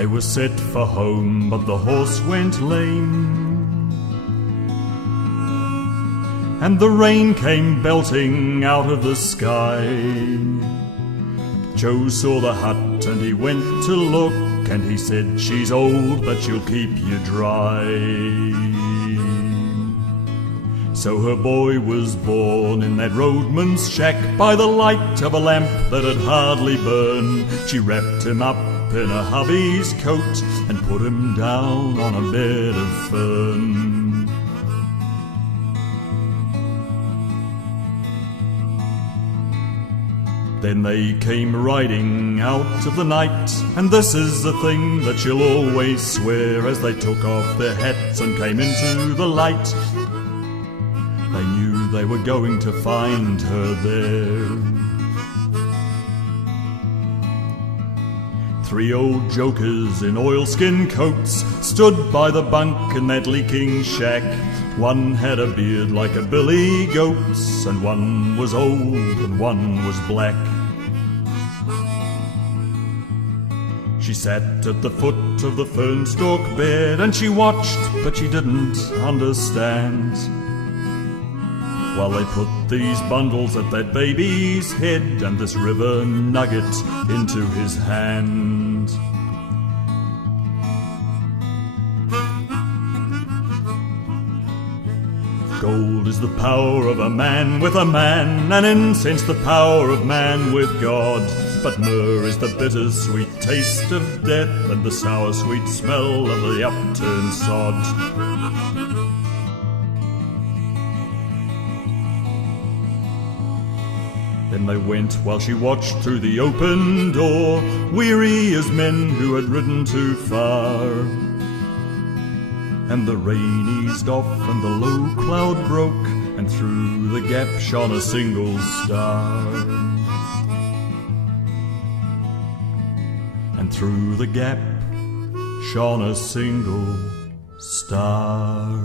They were set for home, but the horse went lame, and the rain came belting out of the sky. Joe saw the hut and he went to look, and he said, "She's old, but she'll keep you dry." So her boy was born in that roadman's shack, by the light of a lamp that had hardly burned. She wrapped him up in a hubby's coat and put him down on a bed of fern. Then they came riding out of the night, and this is the thing that she'll always swear, as they took off their hats and came into the light. They knew they were going to find her there. 3 old jokers in oilskin coats stood by the bunk in that leaking shack. One had a beard like a billy goat's, and one was old and one was black. She sat at the foot of the fernstalk bed, and she watched, but she didn't understand, while they put these bundles at that baby's head and this river nugget into his hand. Gold is the power of a man with a man, and incense the power of man with God. But myrrh is the bitter-sweet taste of death, and the sour-sweet smell of the upturned sod. Then they went while she watched through the open door, weary as men who had ridden too far. And the rain eased off and the low cloud broke, and through the gap shone a single star. And through the gap shone a single star.